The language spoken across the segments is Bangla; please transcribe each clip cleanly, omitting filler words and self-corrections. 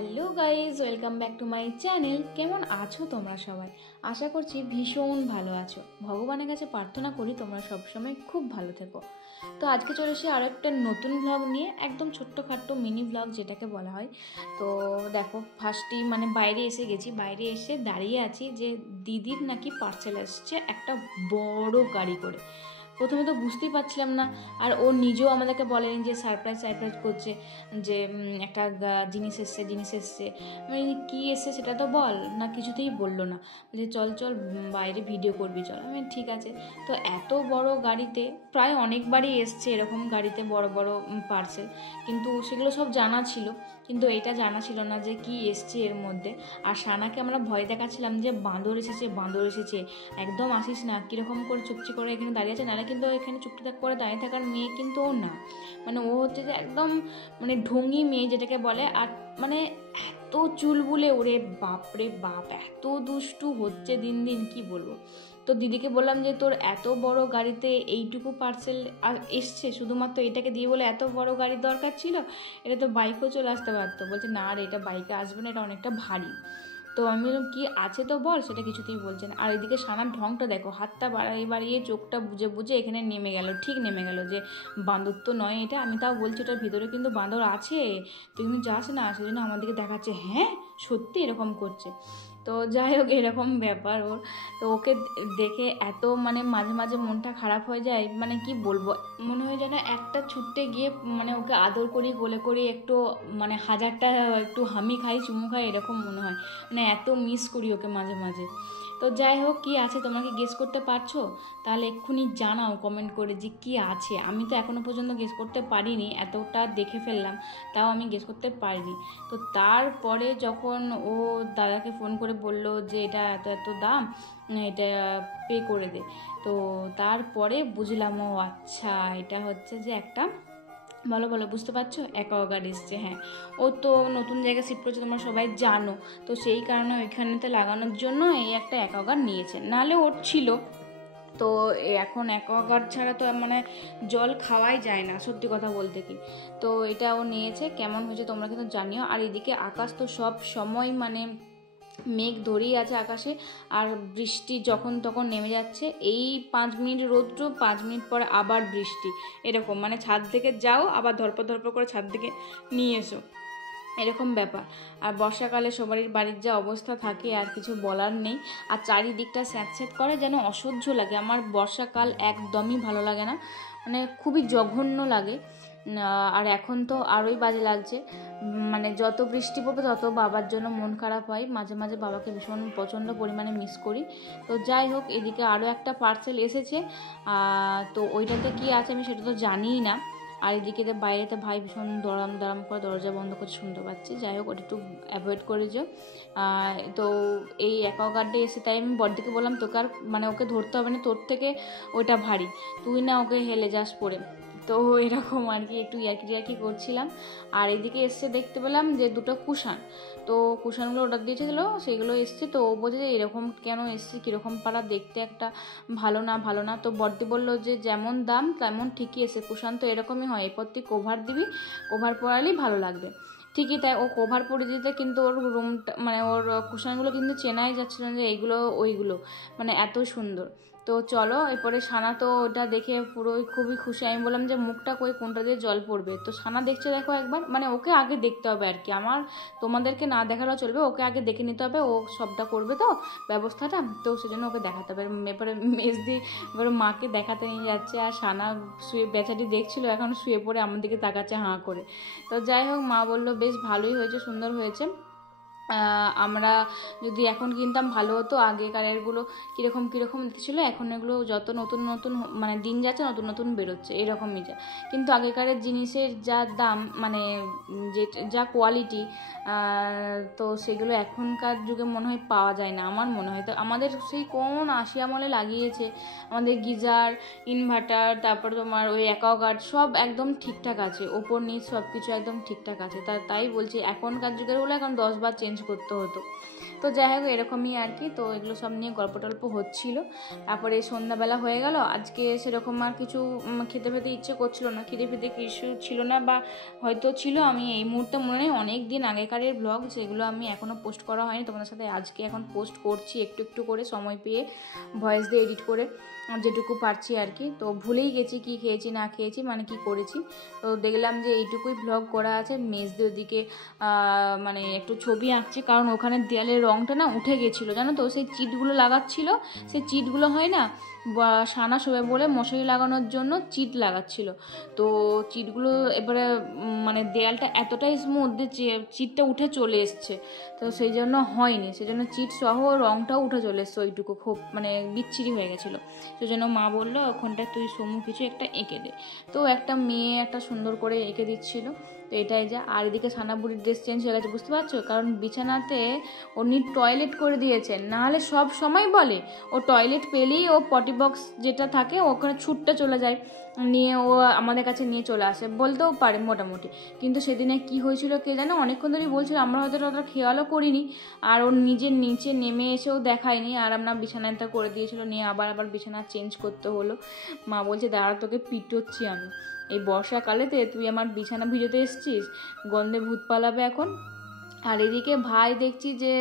Hello guys, welcome back to my channel. কেমন আছো তোমরা সবাই? আশা করছি ভীষণ ভালো আছো। ভগবানের কাছে প্রার্থনা করি তোমরা সবসময় খুব ভালো থেকো। তো আজকে চলে এসে আরও একটা নতুন ব্লগ নিয়ে, একদম ছোট্টখাট্টো মিনি ব্লগ যেটাকে বলা হয়। তো দেখো, ফার্স্টেই বাইরে এসে গেছি, বাইরে এসে দাঁড়িয়ে আছি যে দিদির নাকি পার্সেল আসছে একটা বড় গাড়ি করে। প্রথমে তো বুঝতেই পারছিলাম না, আর ও নিজেও আমাদেরকে বলেনি যে সারপ্রাইজ করছে যে একটা জিনিস এসছে। কী এসছে সেটা তো বল না, কিছুতেই বললো না। যে চল বাইরে ভিডিও করবি চল। আমি ঠিক আছে। তো এত বড় গাড়িতে প্রায় অনেকবারই এসছে এরকম গাড়িতে বড় বড় পার্সেল, কিন্তু সেগুলো সব জানা ছিল, কিন্তু এটা জানা ছিল না যে কি এসছে এর মধ্যে। আর সানাকে আমরা ভয় দেখাচ্ছিলাম যে বাঁদর এসেছে, একদম আসিস না, কীরকম করে চুপচি করে এখানে দাঁড়িয়ে আছে, নাহলে কিন্তু এখানে চুপচাপ করে দাঁড়িয়ে থাকার মেয়ে কিন্তু ও না। ও হচ্ছে যে একদম ঢঙ্গি মেয়ে যেটাকে বলে। আর এত চুলবুলে, ওরে বাপরে বাপ, এত দুষ্টু হচ্ছে দিন দিন, কি বলবো। তো দিদিকে বললাম যে তোর এত বড় গাড়িতে এইটুকু পার্সেল এসছে, শুধুমাত্র এটাকে দিয়ে বলে এত বড় গাড়ির দরকার ছিল? এটা তো বাইকও চলে আসতে পারতো। বলছে না রে, এটা বাইকে আসবে না, এটা অনেকটা ভারী। তো আমি বললাম কি আছে তো বল, সেটা কিছুতেই বলছে না। আর এদিকে সানার ঢংটা দেখো, হাতটা বাড়িয়ে চোখটা বুঝে এখানে নেমে গেল, ঠিক নেমে গেল যে বাঁদর তো নয় এটা। আমি তাও বলছি ওটার ভিতরে কিন্তু বাঁদর আছে, তুমি যাস না, সেজন্য আমাদেরকে দেখাচ্ছে হ্যাঁ সত্যি এরকম করছে। তো যাই হোক, এরকম ব্যাপার ওর। তো ওকে দেখে এত মাঝে মাঝে মনটা খারাপ হয়ে যায়, কি বলবো, মনে হয় যেন একটা ছুটতে গিয়ে ওকে আদর করি, কোলে করি, একটু হাজারটা একটু হামি খাই, চুমু খাই, এরকম মনে হয়। এত মিস করি ওকে মাঝে মাঝে। তো যাই হোক, কি আছে তোমরা কি গেস করতে পারছো? তাহলে এক্ষুনি জানাও কমেন্ট করে যে কি আছে। আমি তো এখনো পর্যন্ত গেস করতে পারিনি, এতটা দেখে ফেললাম তাও আমি গেস করতে পারিনি। তো তারপরে যখন ও দাদাকে ফোন করে বলল যে এটা এত এত দাম, এটা পে করে দে, তো তারপরে বুঝলাম ও আচ্ছা, এটা হচ্ছে যে একটা বলো বুঝতে পারছো, অ্যাকোয়াগার্ড এসছে। হ্যাঁ, ও তো নতুন জায়গায় শিফট করছে, তোমরা সবাই জানো। তো সেই কারণে ওইখানেতে লাগানোর জন্য এই একটা অ্যাকোয়াগার্ড নিয়েছে, নাহলে ওর ছিল। তো এখন অ্যাকোয়াগার্ড ছাড়া তো জল খাওয়াই যায় না, সত্যি কথা বলতে কি। তো এটা ও নিয়েছে, কেমন হয়েছে তোমরা কিন্তু জানিও। আর এদিকে আকাশ তো সব সময় মেঘ ধরেই আছে আকাশে, আর বৃষ্টি যখন তখন নেমে যাচ্ছে। এই 5 মিনিট রৌদ্র, 5 মিনিট পরে আবার বৃষ্টি, এরকম ছাদ থেকে যাও আবার ধরপর করে ছাদ থেকে নিয়ে এসো, এরকম ব্যাপার। আর বর্ষাকালে সবারই বাড়ির যা অবস্থা থাকে আর কিছু বলার নেই। আর চারিদিকটা স্যাঁতস্যাঁত করে, যেন অসহ্য লাগে। আমার বর্ষাকাল একদমই ভালো লাগে না, খুবই জঘন্য লাগে। আর এখন তো আরোই বাজে লাগছে, যত বৃষ্টি পড়বে তত বাবার জন্য মন খারাপ হয়। মাঝে মাঝে বাবাকে ভীষণ প্রচণ্ড পরিমাণে মিস করি। তো যাই হোক, এদিকে আরও একটা পার্সেল এসেছে, তো ওইটাতে কি আছে আমি সেটা তো জানিই না। আর এদিকে বাইরেতে ভাই ভীষণ দরাম করে দরজা বন্ধ করছে, শুনতে পাচ্ছি। যাই হোক, ওটা একটু অ্যাভয়েড করে যাও। তো এই অ্যাকোয়াগার্ডে এসে তাই আমি বড়দিকে বললাম তোকে আর ওকে ধরতে হবে না, তোর থেকে ওটা ভারী, তুই না ওকে হেলে যাস পড়ে। তো এরকম আর কি, একটু ইয়ার্কি করছিলাম। আর এদিকে এসছে দেখতে পেলাম যে 2টো কুশান, তো কুশানগুলো অর্ডার দিয়েছিল, সেগুলো এসছে। তো ও বলছে যে এরকম কেন এসছে, কীরকম পাড়া দেখতে, একটা ভালো না। তো বড়দি বললো যে যেমন দাম তেমন ঠিকই এসে, কুশান তো এরকমই হয়, এরপর তুই কভার দিবি, কভার পরালেই ভালো লাগবে। ঠিকই তাই, ও কভার পরে দিতে কিন্তু ওর রুমটা ওর কুশানগুলো কিন্তু চেনাই যাচ্ছিল যে এইগুলো ওইগুলো, এত সুন্দর। তো চলো, এরপরে সানা তো ওটা দেখে পুরোই খুবই খুশি। আমি বললাম যে মুখটা কোনটা দিয়ে জল পড়বে, তো সানা দেখছে দেখো একবার, ওকে আগে দেখতে হবে আর কি, আমার তোমাদেরকে না দেখালেও চলবে, ওকে আগে দেখে নিতে হবে, ও সবটা করবে তো ব্যবস্থাটা, তো সেজন্য ওকে দেখাতে হবে। এরপরে মেজদি এবারে মাকে দেখাতে নিয়ে যাচ্ছে, আর সানা শুয়ে বেচারি দেখছিল, এখন শুয়ে পড়ে আমার দিকে তাকাচ্ছে হাঁ করে। তো যাই হোক, মা বললো বেশ ভালোই হয়েছে, সুন্দর হয়েছে। আমরা যদি এখন কিনতাম ভালো হতো, আগেকারেরগুলো কীরকম ছিল, এখন এগুলো যত নতুন দিন যাচ্ছে নতুন বেরোচ্ছে, এরকমই যা। কিন্তু আগেকারের জিনিসের যা দাম, যে যা কোয়ালিটি, তো সেগুলো এখনকার যুগে মনে হয় পাওয়া যায় না, আমার মনে হয়। তো আমাদের সেই কোন 80 আমলে লাগিয়েছে, আমাদের গিজার, ইনভার্টার, তারপর তোমার ওই অ্যাকোয়াগার্ড সব একদম ঠিকঠাক আছে, ওপর নিচ সব কিছু একদম ঠিকঠাক আছে। তাই বলছি এখনকার যুগের হলে এখন 10 বার চেঞ্জ করতে হতো। তো যাই হোক এরকমই আর কি। তো এগুলো সব নিয়ে গল্প টল্প হচ্ছিল। তারপরে সন্ধ্যাবেলা হয়ে গেল। আজকে সেরকম আর কিছু খেতে ফেতে ইচ্ছে করছিল না, খিদে ফিদে কিছু ছিল না, বা হয়তো ছিল, আমি এই মুহূর্তে মনে নেই। অনেক দিন আগেকারের ব্লগ, যেগুলো আমি এখনও পোস্ট করা হয়নি তোমাদের সাথে, আজকে এখন পোস্ট করছি একটু একটু করে সময় পেয়ে, ভয়েস দিয়ে এডিট করে যেটুকু পারছি আর কি। তো ভুলেই গেছি কি খেয়েছি না খেয়েছি, মানে কি করেছি। তো দেখলাম যে এইটুকুই ব্লগ করা আছে। মেজদের ওদিকে মানে একটু ছবি আঁকছে, কারণ ওখানে দেয়ালের রঙটা না উঠে গেছিলো জানো তো, সেই চিটগুলো লাগাচ্ছিল। সেই চিটগুলো হয় না, সানা শোবে বলে মশারি লাগানোর জন্য চিট লাগাচ্ছিল। তো চিটগুলো এবারে মানে দেয়ালটা এতটাই স্মুথ যে চিটটা উঠে চলে এসছে। তো সেই জন্য হয়নি, সেই জন্য চিট সহ রঙটাও উঠে চলে এসছে, ওইটুকু খুব মানে বিচ্ছিরি হয়ে গেছিলো। সেই জন্য মা বললো ওখানটায় তুই সমু কিছু একটা এঁকে দে। তো একটা মেয়ে একটা সুন্দর করে এঁকে দিচ্ছিল। তো এটাই যা। আর এদিকে সানাবুড়ির ড্রেস চেঞ্জ হয়ে গেছে, বুঝতে পারছো, কারণ বিছানাতে উনি টয়লেট করে দিয়েছেন। নাহলে সব সময় বলে ও টয়লেট পেলেই ও পটি বক্স যেটা থাকে ওখানে ছুটতে চলে যায়, নিয়ে ও আমাদের কাছে নিয়ে চলে আসে, বলতেও পারে মোটামুটি। কিন্তু সেদিনে কি হয়েছিল কে জানে, অনেকক্ষণ ধরেই বলছিল, আমরা হয়তো অতটা খেয়ালও করিনি। আর ওর নিজের নিচে নেমে এসেও দেখায়নি, আর আমরা বিছানাটা করে দিয়েছিল, নিয়ে আবার বিছানা চেঞ্জ করতে হলো। মা বলছে দাঁড়া তোকে পিটোচ্ছি আমি, এই বর্ষাকালেতে তুই আমার বিছানা ভিজোতে এসছিস, গন্ধে ভূত পালাবে এখন। আর এদিকে ভাই দেখছি যে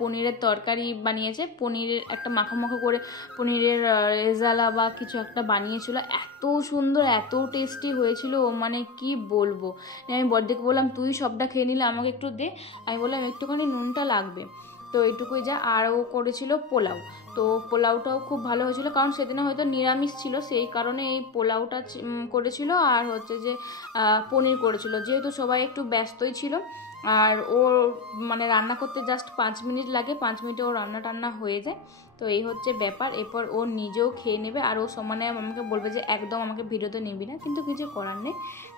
পনিরের তরকারি বানিয়েছে, পনিরের একটা মাখো মাখো করে পনিরের রেজালা বা কিছু একটা বানিয়েছিল, এত সুন্দর এত টেস্টি হয়েছিল, মানে কি বলবো। আমি বড়দিকে বললাম তুই সবটা খেয়ে নিলে আমাকে একটু দে, আমি বললাম একটুখানি নুনটা লাগবে। তো এইটুকুই যা। আর ও করেছিল পোলাও। তো পোলাওটাও খুব ভালো হয়েছিল, কারণ সেদিনে হয়তো নিরামিষ ছিল, সেই কারণে এই পোলাওটা করেছিল। আর হচ্ছে যে পনির করেছিল, যেহেতু সবাই একটু ব্যস্তই ছিল। আর ওর মানে রান্না করতে জাস্ট 5 মিনিট লাগে, 5 মিনিটে ওর রান্না টান্না হয়ে যায়। তো এই হচ্ছে ব্যাপার। এরপর ও নিজেও খেয়ে নেবে, আর ও সমানে আমাকে বলবে যে একদম আমাকে ভিডিওতে নিবি না, কিন্তু কিছু করার নেই।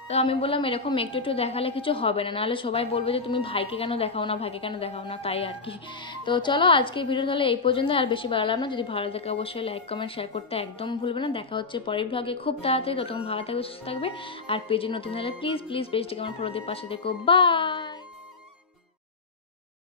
তো আমি বললাম এরকম একটু একটু দেখালে কিছু হবে না, নাহলে সবাই বলবে যে তুমি ভাইকে কেন দেখাও না, ভাইকে কেন দেখাও না, তাই আর কি। তো চলো আজকে ভিডিও তাহলে এই পর্যন্ত, আর বেশি বাড়ালাম না। যদি ভালো থাকে অবশ্যই লাইক কমেন্ট শেয়ার করতে একদম ভুলবে না। দেখা হচ্ছে পরের ব্লগে খুব তাড়াতাড়ি, ততক্ষণ ভালো থাকবে সুস্থ থাকবে। আর পেজে নতুন হলে প্লিজ প্লিজ পেজটিকে আমার ফলো দিয়ে পাশে দেখো। বাই।